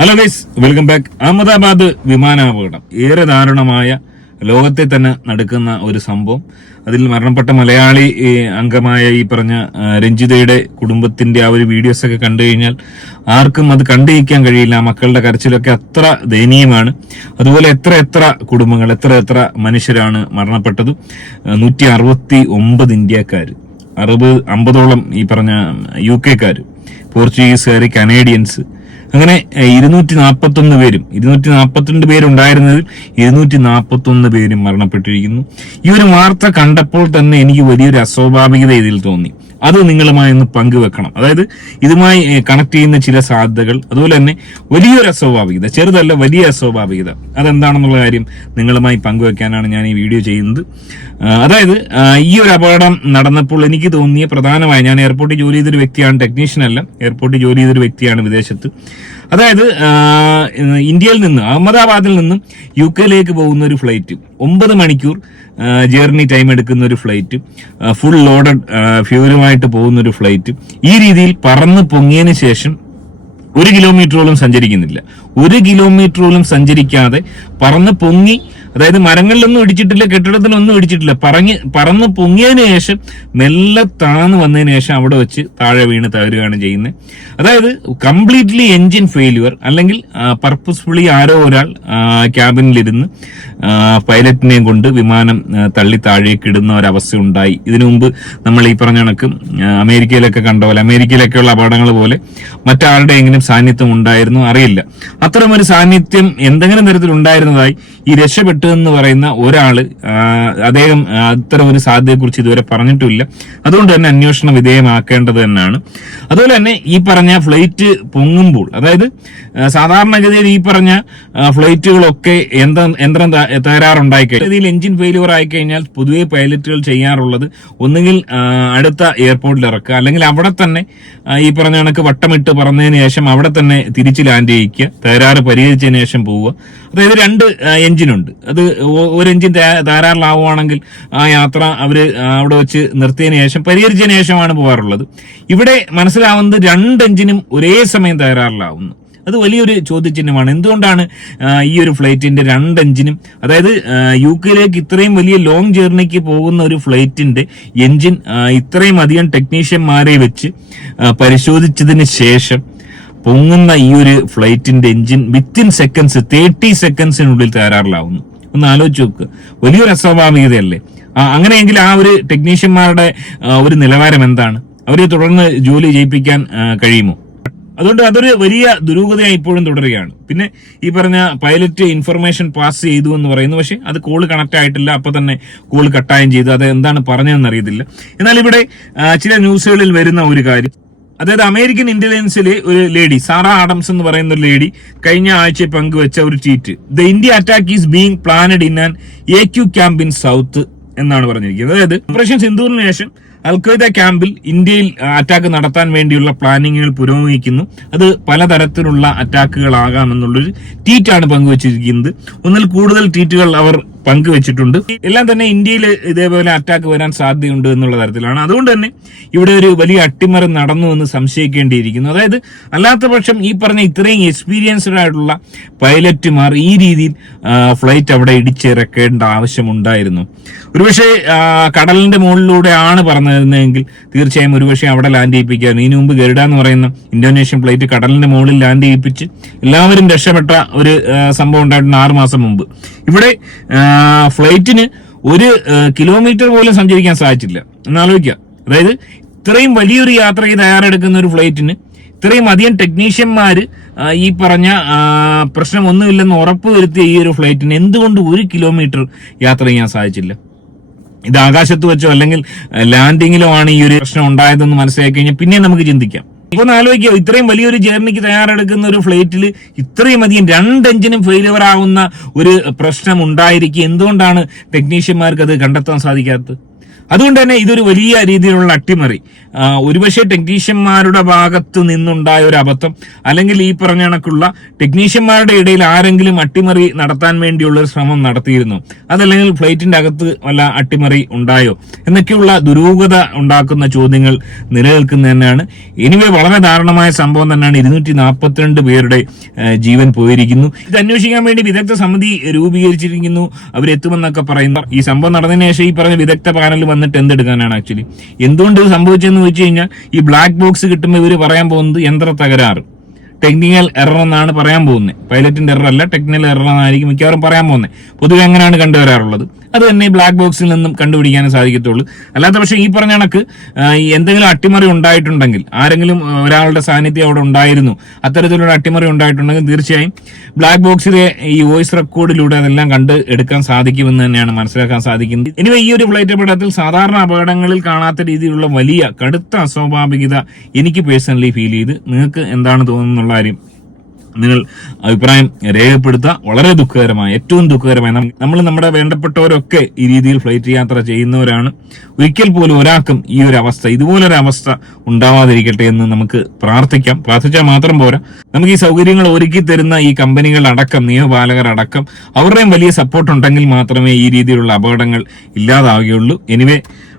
Hello guys, welcome back. Ahmedabad വിമാനാപകടം ഏറെ ദാരുണമായ, ലോകത്തെ തന്നെ നടക്കുന്ന ഒരു സംഭവം. അതിൽ മരണപ്പെട്ട മലയാളി അംഗമായ ഈ പറഞ്ഞ രഞ്ജിതയുടെ കുടുംബത്തിന്റെ ആ ഒരു വീഡിയോസ് ഒക്കെ കണ്ടു കഴിഞ്ഞാൽ ആർക്കും അത് കണ്ടിരിക്കാൻ കഴിയില്ല. മക്കളുടെ കരച്ചിലൊക്കെ അത്ര ദയനീയമാണ്. അതുപോലെ എത്ര കുടുംബങ്ങൾ, എത്ര മനുഷ്യരാണ് മരണപ്പെട്ടത്. 169 ഇന്ത്യക്കാര്, 50ഓളം ഈ പറഞ്ഞ UK-ക്കാര്, പോർച്ചുഗീസുകാര്, കനേഡിയൻസ്, അങ്ങനെ 241 പേരും, 242 പേരുണ്ടായിരുന്നതിൽ 241 പേരും മരണപ്പെട്ടിരിക്കുന്നു. ഈ ഒരു വാർത്ത കണ്ടപ്പോൾ തന്നെ എനിക്ക് വലിയൊരു അസ്വാഭാവികത ഇതിൽ തോന്നി. അത് നിങ്ങളുമായി ഒന്ന് പങ്കുവെക്കണം. അതായത് ഇതുമായി കണക്ട് ചെയ്യുന്ന ചില സാധ്യതകൾ, അതുപോലെ തന്നെ വലിയൊരു അസ്വാഭാവികത, ചെറുതല്ല വലിയ അസ്വാഭാവികത, അതെന്താണെന്നുള്ള കാര്യം നിങ്ങളുമായി പങ്കുവെക്കാനാണ് ഞാൻ ഈ വീഡിയോ ചെയ്യുന്നത്. അതായത് ഈ ഒരു അപകടം നടന്നപ്പോൾ എനിക്ക് തോന്നിയ പ്രധാനമായി, ഞാൻ എയർപോർട്ടിൽ ജോലി ചെയ്തൊരു വ്യക്തിയാണ്, ടെക്നീഷ്യൻ അല്ല, എയർപോർട്ടിൽ ജോലി ചെയ്തൊരു വ്യക്തിയാണ് വിദേശത്ത്. അതായത് ഇന്ത്യയിൽ നിന്ന്, അഹമ്മദാബാദിൽ നിന്നും UK-ലേക്ക് പോകുന്ന ഒരു ഫ്ലൈറ്റ്, 9 മണിക്കൂർ ജേർണി ടൈം എടുക്കുന്ന ഒരു ഫ്ലൈറ്റ്, ഫുൾ ലോഡഡ് ഫ്യൂലുമായിട്ട് പോകുന്ന ഒരു ഫ്ലൈറ്റ്, ഈ രീതിയിൽ പറന്ന് പൊങ്ങിയതിന് ശേഷം 1 കിലോമീറ്ററോളം സഞ്ചരിക്കുന്നില്ല. 1 കിലോമീറ്ററോളം സഞ്ചരിക്കാതെ പറന്ന് പൊങ്ങി, അതായത് മരങ്ങളിലൊന്നും ഇടിച്ചിട്ടില്ല, കെട്ടിടത്തിലൊന്നും ഇടിച്ചിട്ടില്ല, പറന്ന് പൊങ്ങിയതിനു ശേഷം മെല്ലെ താന്ന് വന്നതിന് ശേഷം അവിടെ വെച്ച് താഴെ വീണ് തകരുകയാണ് ചെയ്യുന്നത്. അതായത് കംപ്ലീറ്റ്ലി എൻജിൻ ഫെയിലുവർ, അല്ലെങ്കിൽ പർപ്പസ്ഫുള്ളി ആരോ ഒരാൾ ക്യാബിനിലിരുന്ന് പൈലറ്റിനെയും കൊണ്ട് വിമാനം തള്ളി താഴേക്ക് ഇടുന്ന ഒരവസ്ഥ ഉണ്ടായി. ഇതിനു മുമ്പ് നമ്മൾ ഈ പറഞ്ഞ കണക്ക് അമേരിക്കയിലൊക്കെ കണ്ട പോലെ, അമേരിക്കയിലൊക്കെയുള്ള അപകടങ്ങൾ പോലെ മറ്റാരുടെയെങ്കിലും സാന്നിധ്യം ഉണ്ടായിരുന്നു അറിയില്ല. അത്തരമൊരു സാന്നിധ്യം എന്തെങ്കിലും തരത്തിൽ ഉണ്ടായിരുന്നതായി ഈ രക്ഷപ്പെട്ടു എന്ന് പറയുന്ന ഒരാള്, അദ്ദേഹം അത്തരം ഒരു സാധ്യതയെക്കുറിച്ച് ഇതുവരെ പറഞ്ഞിട്ടില്ല. അതുകൊണ്ട് തന്നെ അന്വേഷണ വിധേയമാക്കേണ്ടത് തന്നെയാണ്. അതുപോലെ തന്നെ ഈ പറഞ്ഞ ഫ്ലൈറ്റ് പൊങ്ങുമ്പോൾ, അതായത് സാധാരണഗതിയിൽ ഈ പറഞ്ഞ ഫ്ലൈറ്റുകളൊക്കെ യന്ത്രം തകരാറുണ്ടായി കഴിഞ്ഞാൽ, എഞ്ചിൻ ഫെയിലിയർ ആയി കഴിഞ്ഞാൽ പൊതുവെ പൈലറ്റുകൾ ചെയ്യാറുള്ളത് ഒന്നുകിൽ അടുത്ത എയർപോർട്ടിൽ ഇറക്കുക, അല്ലെങ്കിൽ അവിടെ തന്നെ ഈ പറഞ്ഞ കണക്ക് വട്ടമിട്ട് പറന്നതിന് ശേഷം അവിടെ തന്നെ തിരിച്ച് ലാൻഡ് ചെയ്യിക്കുക, തകരാറ് പരിഹരിച്ചതിന് ശേഷം പോവുക. അതായത് 2 എഞ്ചിനുണ്ട്, അത് ഒരു എഞ്ചിൻ തകരാറിലാവുകയാണെങ്കിൽ ആ യാത്ര അവര് അവിടെ വെച്ച് നിർത്തിയതിനു ശേഷം പരിഹരിച്ചതിന് ശേഷമാണ് പോകാറുള്ളത്. ഇവിടെ മനസ്സിലാവുന്നത് 2 എഞ്ചിനും ഒരേ സമയം തകരാറിലാവുന്നു. അത് വലിയൊരു ചോദ്യചിഹ്നമാണ്. എന്തുകൊണ്ടാണ് ഈ ഒരു ഫ്ലൈറ്റിന്റെ 2 എഞ്ചിനും, അതായത് UK-ലേക്ക് ഇത്രയും വലിയ ലോങ് ജേർണിക്ക് പോകുന്ന ഒരു ഫ്ലൈറ്റിന്റെ എഞ്ചിൻ ഇത്രയും അധികം ടെക്നീഷ്യന്മാരെ വെച്ച് പരിശോധിച്ചതിന് ശേഷം പൊങ്ങുന്ന ഈ ഒരു ഫ്ലൈറ്റിന്റെ എഞ്ചിൻ വിത്തിൻ സെക്കൻഡ്സ്, 30 സെക്കൻഡ്സിനുള്ളിൽ തകരാറിലാവുന്നു? ഒന്ന് ആലോചിച്ച് നോക്കുക. വലിയൊരു അസ്വാഭാവികതയല്ലേ? അങ്ങനെയെങ്കിൽ ആ ഒരു ടെക്നീഷ്യന്മാരുടെ ഒരു നിലവാരം എന്താണ്? അവരെ തുടർന്ന് ജോലി ചെയ്യിപ്പിക്കാൻ കഴിയുമോ? അതുകൊണ്ട് അതൊരു വലിയ ദുരൂഹതയായി ഇപ്പോഴും തുടരുകയാണ്. പിന്നെ ഈ പറഞ്ഞ പൈലറ്റ് ഇൻഫർമേഷൻ പാസ് ചെയ്തു എന്ന് പറയുന്നു, പക്ഷെ അത് കോള് കണക്ട് ആയിട്ടില്ല, അപ്പൊ തന്നെ കോള് കട്ടായും ചെയ്തു. അത് എന്താണ് പറഞ്ഞതെന്ന് അറിയത്തില്ല. എന്നാൽ ഇവിടെ ചില ന്യൂസുകളിൽ വരുന്ന ഒരു കാര്യം, അതായത് അമേരിക്കൻ ഇന്റലിജൻസിലെ ഒരു ലേഡി, സാറ ആഡംസ് എന്ന് പറയുന്ന ഒരു ലേഡി കഴിഞ്ഞ ആഴ്ച പങ്കുവെച്ച ഒരു tweet, the India attack is being planned in an AQ camp in south എന്നാണ് പറഞ്ഞിരിക്കുന്നത്. അതായത് ഓപ്പറേഷൻ സിന്ദൂറിന് ശേഷം അൽഖ്വയ്ദ ക്യാമ്പിൽ ഇന്ത്യയിൽ അറ്റാക്ക് നടത്താൻ വേണ്ടിയുള്ള പ്ലാനിങ്ങുകൾ പുരോഗമിക്കുന്നു. അത് പലതരത്തിലുള്ള അറ്റാക്കുകളാകാമെന്നുള്ളൊരു ട്വീറ്റാണ് പങ്കുവച്ചിരിക്കുന്നത്. ഒന്നിൽ കൂടുതൽ ട്വീറ്റുകൾ അവർ പങ്കുവച്ചിട്ടുണ്ട്. എല്ലാം തന്നെ ഇന്ത്യയിൽ ഇതേപോലെ അറ്റാക്ക് വരാൻ സാധ്യതയുണ്ട് എന്നുള്ള തരത്തിലാണ്. അതുകൊണ്ട് തന്നെ ഇവിടെ ഒരു വലിയ അട്ടിമറി നടന്നു എന്ന് സംശയിക്കേണ്ടിയിരിക്കുന്നു. അതായത് അല്ലാത്ത പക്ഷം ഈ പറഞ്ഞ ഇത്രയും എക്സ്പീരിയൻസ്ഡ് ആയിട്ടുള്ള പൈലറ്റുമാർ ഈ രീതിയിൽ ഫ്ലൈറ്റ് അവിടെ ഇടിച്ചിറക്കേണ്ട ആവശ്യമുണ്ടായിരുന്നു? ഒരുപക്ഷെ കടലിന്റെ മുകളിലൂടെയാണ് പറഞ്ഞിരുന്നതെങ്കിൽ തീർച്ചയായും ഒരുപക്ഷെ അവിടെ ലാൻഡ് ചെയ്യിപ്പിക്കായിരുന്നു. ഇതിനു മുമ്പ് ഗരുഡ എന്ന് പറയുന്ന ഇന്തോനേഷ്യൻ ഫ്ലൈറ്റ് കടലിന്റെ മുകളിൽ ലാൻഡ് ചെയ്യിപ്പിച്ച് എല്ലാവരും രക്ഷപ്പെട്ട ഒരു സംഭവം ഉണ്ടായിട്ടുണ്ട് 6 മാസം മുമ്പ്. ഇവിടെ ഫ്ലൈറ്റിന് 1 കിലോമീറ്റർ പോലും സഞ്ചരിക്കാൻ സാധിച്ചില്ല എന്നാലോചിക്കുക. അതായത് ഇത്രയും വലിയൊരു യാത്രയ്ക്ക് തയ്യാറെടുക്കുന്ന ഒരു ഫ്ലൈറ്റിന് ഇത്രയും അധികം ടെക്നീഷ്യന്മാര് ഈ പറഞ്ഞ പ്രശ്നമൊന്നുമില്ലെന്ന് ഉറപ്പുവരുത്തിയ ഈ ഒരു ഫ്ലൈറ്റിന് എന്തുകൊണ്ട് 1 കിലോമീറ്റർ യാത്ര ചെയ്യാൻ സാധിച്ചില്ല? ഇത് ആകാശത്ത് വെച്ചോ അല്ലെങ്കിൽ ലാൻഡിങ്ങിലോ ആണ് ഈ ഒരു പ്രശ്നം ഉണ്ടായതെന്ന് മനസ്സിലാക്കി കഴിഞ്ഞാൽ പിന്നെ നമുക്ക് ചിന്തിക്കാം. ഇപ്പൊ ഒന്ന് ആലോചിക്കുക, ഇത്രയും വലിയൊരു ജേർണിക്ക് തയ്യാറെടുക്കുന്ന ഒരു ഫ്ലൈറ്റിൽ ഇത്രയും അധികം 2 എഞ്ചിനും ഫെയിലിയർ ആവുന്ന ഒരു പ്രശ്നം ഉണ്ടായിരിക്കും. എന്തുകൊണ്ടാണ് ടെക്നീഷ്യന്മാർക്ക് അത് കണ്ടെത്താൻ സാധിക്കാത്തത്? അതുകൊണ്ട് തന്നെ ഇതൊരു വലിയ രീതിയിലുള്ള അട്ടിമറി ഒരുപക്ഷെ ടെക്നീഷ്യന്മാരുടെ ഭാഗത്ത് നിന്നുണ്ടായ ഒരു അബദ്ധം, അല്ലെങ്കിൽ ഈ പറഞ്ഞ കണക്കുള്ള ടെക്നീഷ്യന്മാരുടെ ഇടയിൽ ആരെങ്കിലും അട്ടിമറി നടത്താൻ വേണ്ടിയുള്ള ഒരു ശ്രമം നടത്തിയിരുന്നു, അതല്ലെങ്കിൽ ഫ്ലൈറ്റിന്റെ അകത്ത് വല്ല അട്ടിമറി ഉണ്ടായോ എന്നൊക്കെയുള്ള ദുരൂഹത ഉണ്ടാക്കുന്ന ചോദ്യങ്ങൾ നിലനിൽക്കുന്ന തന്നെയാണ്. എനിവേ വളരെ ദാരുണമായ സംഭവം തന്നെയാണ്. 242 പേരുടെ ജീവൻ പോയിരിക്കുന്നു. ഇത് അന്വേഷിക്കാൻ വേണ്ടി വിദഗ്ധ സമിതി രൂപീകരിച്ചിരിക്കുന്നു, അവരെത്തുമെന്നൊക്കെ പറയുന്നു. ഈ സംഭവം നടന്നതിന് ശേഷം ഈ പറഞ്ഞ വിദഗ്ധ പാനൽ വന്നിട്ട് എന്തെടുക്കാനാണ്? ആക്ച്വലി എന്തുകൊണ്ട് ഇത് സംഭവിച്ചെന്ന് വെച്ച് കഴിഞ്ഞാൽ, ഈ ബ്ലാക്ക് ബോക്സ് കിട്ടുമ്പോൾ ഇവർ പറയാൻ പോകുന്നത് യന്ത്ര തകരാറ്, ടെക്നിക്കൽ എറർ എന്നാണ് പറയാൻ പോകുന്നത്. പൈലറ്റിന്റെ എറർ അല്ല, ടെക്നിക്കൽ എറർ എന്നായിരിക്കും മിക്കവാറും പറയാൻ പോകുന്നത്. പൊതുവെ അങ്ങനെയാണ് കണ്ടുവരാറുള്ളത്. അത് തന്നെ ഈ ബ്ലാക്ക് ബോക്സിൽ നിന്നും കണ്ടുപിടിക്കാനേ സാധിക്കത്തുള്ളൂ. അല്ലാത്ത പക്ഷേ ഈ പറഞ്ഞ കണക്ക് എന്തെങ്കിലും അട്ടിമറി ഉണ്ടായിട്ടുണ്ടെങ്കിൽ, ആരെങ്കിലും ഒരാളുടെ സാന്നിധ്യം അവിടെ ഉണ്ടായിരുന്നു, അത്തരത്തിലുള്ള അട്ടിമറി ഉണ്ടായിട്ടുണ്ടെങ്കിൽ തീർച്ചയായും ബ്ലാക്ക് ബോക്സിലെ ഈ വോയിസ് റെക്കോർഡിലൂടെ അതെല്ലാം കണ്ട് എടുക്കാൻ സാധിക്കുമെന്ന് തന്നെയാണ് മനസ്സിലാക്കാൻ സാധിക്കുന്നത്. ഇനി ഈ ഒരു ഫ്ലൈറ്റ് അപകടത്തിൽ സാധാരണ അപകടങ്ങളിൽ കാണാത്ത രീതിയിലുള്ള വലിയ കടുത്ത അസ്വാഭാവികത എനിക്ക് പേഴ്സണലി ഫീൽ ചെയ്ത്. നിങ്ങൾക്ക് എന്താണ് തോന്നുന്നുള്ള കാര്യം നിങ്ങൾ അഭിപ്രായം രേഖപ്പെടുത്തുക. വളരെ ദുഃഖകരമായ, ഏറ്റവും ദുഃഖകരമായ, നമ്മൾ നമ്മുടെ വേണ്ടപ്പെട്ടവരൊക്കെ ഈ രീതിയിൽ ഫ്ലൈറ്റ് യാത്ര ചെയ്യുന്നവരാണ്. ഒരിക്കൽ പോലും ഒരാൾക്കും ഈ ഒരു അവസ്ഥ, ഇതുപോലൊരു അവസ്ഥ ഉണ്ടാവാതിരിക്കട്ടെ എന്ന് നമുക്ക് പ്രാർത്ഥിക്കാം. പ്രാർത്ഥിച്ചാൽ മാത്രം പോരാ, നമുക്ക് ഈ സൗകര്യങ്ങൾ ഒരുക്കി തരുന്ന ഈ കമ്പനികളടക്കം, നിയമപാലകരടക്കം അവരുടെയും വലിയ സപ്പോർട്ട് ഉണ്ടെങ്കിൽ മാത്രമേ ഈ രീതിയിലുള്ള അപകടങ്ങൾ ഇല്ലാതാവുകയുള്ളൂ. എനിവേ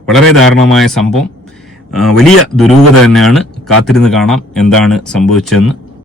വളരെ ദാരുണമായ സംഭവം, വലിയ ദുരൂഹത തന്നെയാണ്. കാത്തിരുന്ന് കാണാം എന്താണ് സംഭവിച്ചതെന്ന്.